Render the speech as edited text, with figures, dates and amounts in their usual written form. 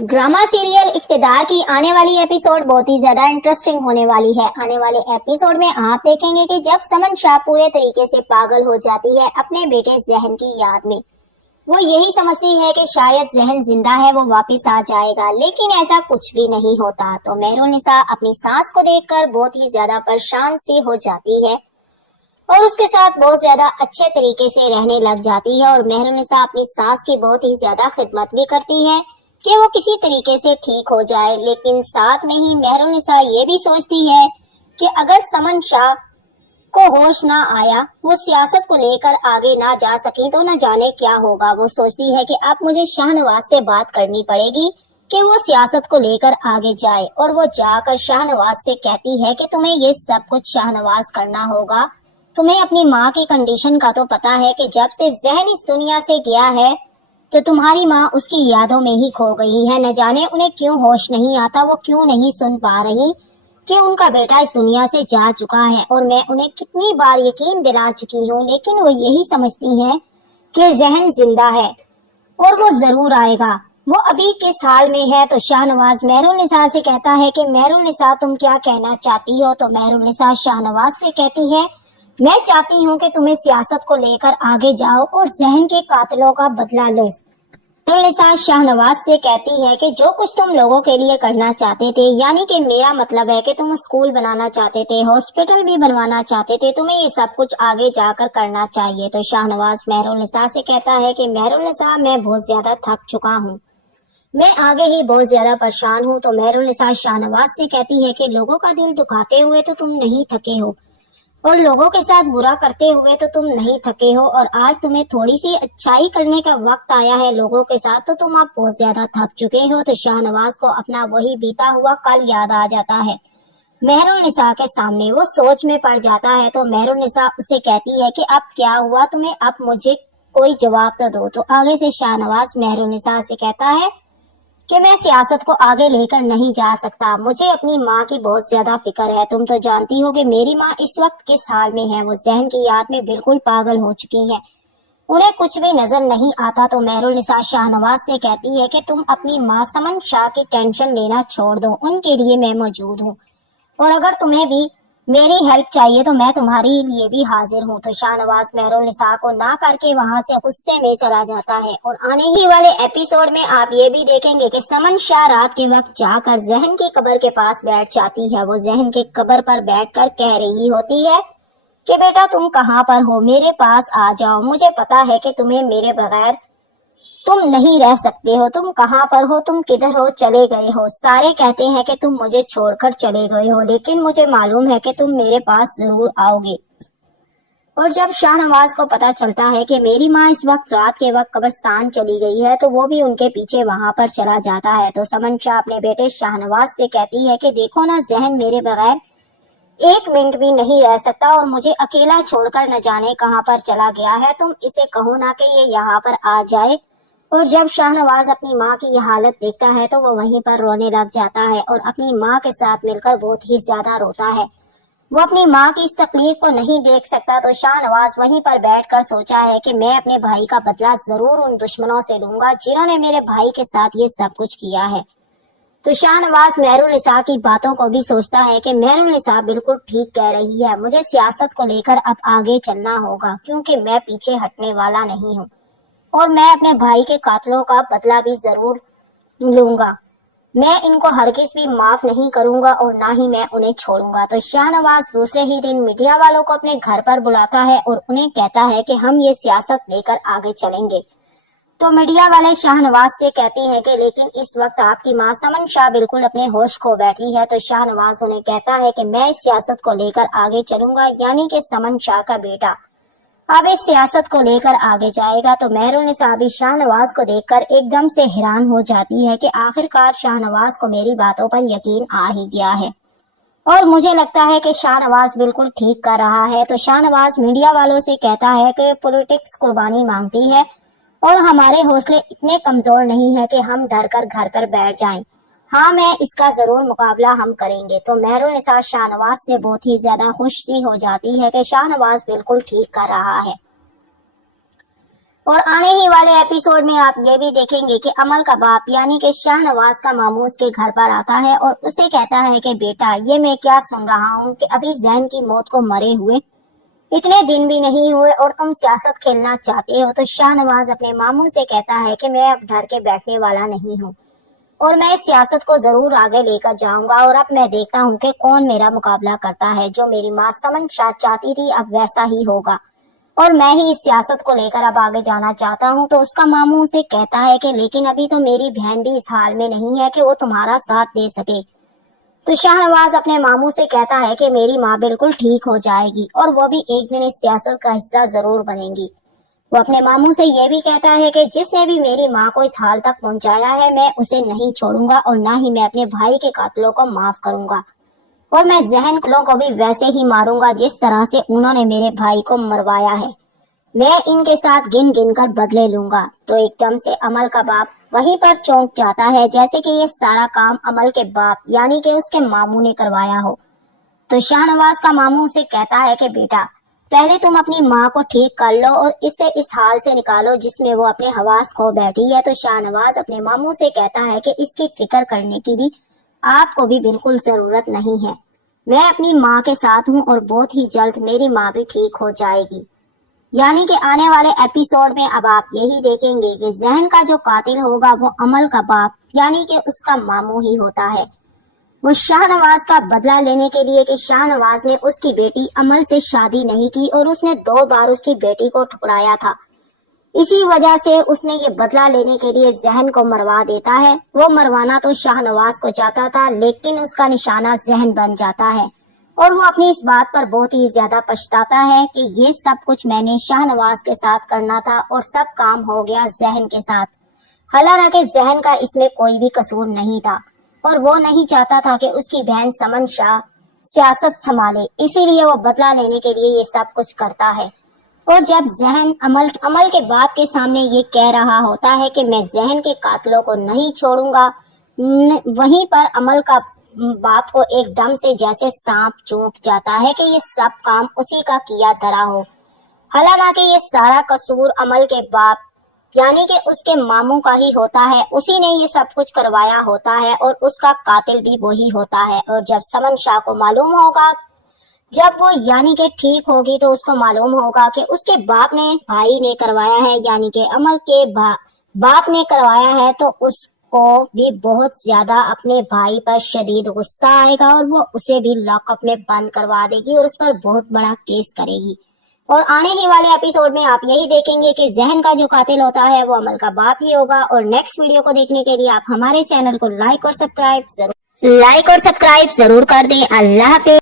Drama serial इक़्तिदार की आने वाली एपिसोड बहुत ही ज्यादा इंटरेस्टिंग होने वाली है। आने वाले एपिसोड में आप देखेंगे कि जब समन शाह पूरे तरीके से पागल हो जाती है अपने बेटे जहन की याद में। वो यही समझती है कि शायद जहन जिंदा है, वो वापस आ जाएगा, लेकिन ऐसा कुछ भी नहीं होता। तो मेहरुन्निसा अपनी सास को देखकर बहुत ही ज्यादा परेशान सी हो जाती है और उसके साथ बहुत ज्यादा अच्छे तरीके से रहने लग जाती है। और मेहरुन्निसा अपनी सास की बहुत ही ज्यादा खिदमत भी करती है कि वो किसी तरीके से ठीक हो जाए, लेकिन साथ में ही मेहरुन्निसा ये भी सोचती है कि अगर समन शाह को होश ना आया, वो सियासत को लेकर आगे ना जा सकी, तो न जाने क्या होगा। वो सोचती है कि अब मुझे शाहनवाज से बात करनी पड़ेगी कि वो सियासत को लेकर आगे जाए। और वो जाकर शाहनवाज से कहती है कि तुम्हें ये सब कुछ शाहनवाज करना होगा। तुम्हें अपनी माँ की कंडीशन का तो पता है कि जब से जहन इस दुनिया से गया है तो तुम्हारी माँ उसकी यादों में ही खो गई है। न जाने उन्हें क्यों होश नहीं आता, वो क्यों नहीं सुन पा रही कि उनका बेटा इस दुनिया से जा चुका है। और मैं उन्हें कितनी बार यकीन दिला चुकी हूँ, लेकिन वो यही समझती हैं कि जहन जिंदा है और वो जरूर आएगा। वो अभी किस हाल में है? तो शाहनवाज मेहरुन्निसा से कहता है कि मेहरुन्निसा तुम क्या कहना चाहती हो? तो मेहरुन्निसा शाहनवाज से कहती है, मैं चाहती हूँ कि तुम्हें सियासत को लेकर आगे जाओ और जहन के कातिलों का बदला लो। मेहरुन्निसा शाहनवाज से कहती है कि जो कुछ तुम लोगों के लिए करना चाहते थे, यानी कि मेरा मतलब है कि तुम स्कूल बनाना चाहते थे, हॉस्पिटल भी बनवाना चाहते थे, तुम्हें ये सब कुछ आगे जाकर करना चाहिए। तो शाहनवाज मेहरुन्निसा से कहता है कि मेहरुन्निसा मैं बहुत ज्यादा थक चुका हूँ, मैं आगे ही बहुत ज्यादा परेशान हूँ। तो मेहरुन्निसा शाहनवाज से कहती है कि लोगों का दिल दुखाते हुए तो तुम नहीं थके हो और लोगों के साथ बुरा करते हुए तो तुम नहीं थके हो, और आज तुम्हें थोड़ी सी अच्छाई करने का वक्त आया है लोगों के साथ, तो तुम अब बहुत ज्यादा थक चुके हो। तो शाहनवाज को अपना वही बीता हुआ कल याद आ जाता है मेहरुन्निसा के सामने। वो सोच में पड़ जाता है। तो मेहरुन्निसा उसे कहती है कि अब क्या हुआ तुम्हें, अब मुझे कोई जवाब तो दो। तो आगे से शाहनवाज मेहरुन्निसा से कहता है कि मैं सियासत को आगे लेकर नहीं जा सकता, मुझे अपनी माँ की बहुत ज्यादा फिक्र है। तुम तो जानती हो कि मेरी माँ इस वक्त किस हाल में है, वो जहन की याद में बिल्कुल पागल हो चुकी है, उन्हें कुछ भी नजर नहीं आता। तो मेहरुन्निसा शाहनवाज से कहती है कि तुम अपनी माँ समन शाह की टेंशन लेना छोड़ दो, उनके लिए मैं मौजूद हूँ, और अगर तुम्हें भी मेरी हेल्प चाहिए तो मैं तुम्हारे लिए भी हाजिर हूँ। तो शाहनवाज मेहरुन्निसा को ना करके वहां से गुस्से में चला जाता है। और आने ही वाले एपिसोड में आप ये भी देखेंगे कि समन शाह रात के वक्त जाकर जहन की कब्र के पास बैठ जाती है। वो जहन के कब्र पर बैठकर कह रही होती है कि बेटा तुम कहाँ पर हो, मेरे पास आ जाओ, मुझे पता है कि तुम्हें मेरे बगैर तुम नहीं रह सकते हो, तुम कहाँ पर हो, तुम किधर हो, चले गए हो। सारे कहते हैं कि तुम मुझे छोड़कर चले गए हो, लेकिन मुझे मालूम है कि तुम मेरे पास जरूर आओगे। और जब शाहनवाज को पता चलता है कि मेरी माँ इस वक्त रात के वक्त कब्रिस्तान चली गई है, तो वो भी उनके पीछे वहां पर चला जाता है। तो समन शाह अपने बेटे शाहनवाज से कहती है कि देखो ना, जहन मेरे बगैर एक मिनट भी नहीं रह सकता और मुझे अकेला छोड़कर न जाने कहाँ पर चला गया है, तुम इसे कहो ना कि ये यहाँ पर आ जाए। और जब शाहनवाज अपनी माँ की यह हालत देखता है तो वो वहीं पर रोने लग जाता है और अपनी माँ के साथ मिलकर बहुत ही ज्यादा रोता है। वो अपनी माँ की इस तकलीफ को नहीं देख सकता। तो शाहनवाज वहीं पर बैठकर सोचा है कि मैं अपने भाई का बदला जरूर उन दुश्मनों से लूंगा जिन्होंने मेरे भाई के साथ ये सब कुछ किया है। तो शाहनवाज मेहरुन्निसा की बातों को भी सोचता है कि मेहरुन्निसा बिल्कुल ठीक कह रही है, मुझे सियासत को लेकर अब आगे चलना होगा, क्योंकि मैं पीछे हटने वाला नहीं हूँ और मैं अपने भाई के कातलों का बदला भी जरूर लूंगा। मैं इनको हरगिज भी माफ नहीं करूंगा और ना ही मैं उन्हें छोड़ूंगा। तो शाहनवाज दूसरे ही दिन मीडिया वालों को अपने घर पर बुलाता है और उन्हें कहता है कि हम ये सियासत लेकर आगे चलेंगे। तो मीडिया वाले शाहनवाज से कहते हैं कि लेकिन इस वक्त आपकी माँ समन शाह बिल्कुल अपने होश खो बैठी है। तो शाहनवाज उन्हें कहता है कि मैं इस सियासत को लेकर आगे चलूंगा, यानी कि समन शाह का बेटा अब इस सियासत को लेकर आगे जाएगा। तो मेहरुन्निसा भी शाहनवाज को देखकर एकदम से हैरान हो जाती है कि आखिरकार शाहनवाज को मेरी बातों पर यकीन आ ही गया है और मुझे लगता है कि शाहनवाज बिल्कुल ठीक कर रहा है। तो शाहनवाज मीडिया वालों से कहता है कि पॉलिटिक्स कुर्बानी मांगती है और हमारे हौसले इतने कमजोर नहीं है कि हम डर कर घर पर बैठ जाएं। हाँ, मैं इसका जरूर मुकाबला हम करेंगे। तो मेहरुन्निसा शाहनवाज से बहुत ही ज्यादा खुश सी हो जाती है कि शाहनवाज बिल्कुल ठीक कर रहा है और आने ही वाले एपिसोड में आप ये भी देखेंगे कि अमल का बाप यानी कि शाहनवाज का मामू उसके घर पर आता है और उसे कहता है कि बेटा ये मैं क्या सुन रहा हूँ कि अभी जहन की मौत को मरे हुए इतने दिन भी नहीं हुए और तुम सियासत खेलना चाहते हो। तो शाहनवाज अपने मामू से कहता है कि मैं अब डर के बैठने वाला नहीं हूँ और मैं इस सियासत को जरूर आगे लेकर जाऊंगा और अब मैं देखता हूँ कि कौन मेरा मुकाबला करता है। जो मेरी माँ समन शाह चाहती थी अब वैसा ही होगा और मैं ही इस सियासत को लेकर अब आगे जाना चाहता हूँ। तो उसका मामू उसे कहता है कि लेकिन अभी तो मेरी बहन भी इस हाल में नहीं है कि वो तुम्हारा साथ दे सके। तो शाहनवाज अपने मामू से कहता है कि मेरी माँ बिल्कुल ठीक हो जाएगी और वो भी एक दिन इस सियासत का हिस्सा जरूर बनेगी। वो अपने मामू से ये भी कहता है कि जिसने भी मेरी माँ को इस हाल तक पहुंचाया है मैं उसे नहीं छोड़ूंगा और ना ही मैं अपने भाई के कातिलों को माफ करूंगा और मैं जहन को भी वैसे ही मारूंगा जिस तरह से उन्होंने मेरे भाई को मरवाया है। मैं इनके साथ गिन गिन कर बदले लूंगा। तो एकदम से अमल का बाप वहीं पर चौंक जाता है जैसे कि ये सारा काम अमल के बाप यानी कि उसके मामू ने करवाया हो। तो शाहनवाज का मामू उसे कहता है कि बेटा पहले तुम अपनी माँ को ठीक कर लो और इसे इस हाल से निकालो जिसमें वो अपने हवास खो बैठी है। तो शाहनवाज अपने मामू से कहता है कि इसकी फिक्र करने की भी आपको भी बिल्कुल जरूरत नहीं है। मैं अपनी माँ के साथ हूँ और बहुत ही जल्द मेरी माँ भी ठीक हो जाएगी। यानी कि आने वाले एपिसोड में अब आप यही देखेंगे कि जहन का जो कातिल होगा वो अमल का बाप यानी कि उसका मामू ही होता है। वो शाहनवाज का बदला लेने के लिए कि शाहनवाज ने उसकी बेटी अमल से शादी नहीं की और उसने 2 बार उसकी बेटी को ठुकराया था। इसी वजह से उसने ये बदला लेने के लिए जहन को मरवा देता है। वो मरवाना तो शाहनवाज को चाहता था लेकिन उसका निशाना जहन बन जाता है और वो अपनी इस बात पर बहुत ही ज्यादा पछताता है कि ये सब कुछ मैंने शाहनवाज के साथ करना था और सब काम हो गया जहन के साथ। हालांकि जहन का इसमें कोई भी कसूर नहीं था और वो नहीं चाहता था कि उसकी बहन समन शाह सियासत संभाले, इसीलिए वो बदला लेने के लिए ये सब कुछ करता है। और जब जहन अमल के बाप के सामने ये कह रहा होता है कि मैं जहन के कातिलों को नहीं छोड़ूंगा, वहीं पर अमल का बाप को एकदम से जैसे सांप चूक जाता है कि ये सब काम उसी का किया धरा हो। हालांकि ये सारा कसूर अमल के बाप यानी कि उसके मामू का ही होता है, उसी ने ये सब कुछ करवाया होता है और उसका कातिल भी वही होता है। और जब समन शाह को मालूम होगा, जब वो यानी कि ठीक होगी तो उसको मालूम होगा कि उसके बाप ने भाई ने करवाया है यानी कि अमल के बाप ने करवाया है, तो उसको भी बहुत ज्यादा अपने भाई पर शदीद गुस्सा आएगा और वो उसे भी लॉकअप में बंद करवा देगी और उस पर बहुत बड़ा केस करेगी। और आने ही वाले एपिसोड में आप यही देखेंगे कि जहन का जो कातिल होता है वो अमल का बाप ही होगा। और नेक्स्ट वीडियो को देखने के लिए आप हमारे चैनल को लाइक और सब्सक्राइब जरूर कर दें। अल्लाह हाफिज़।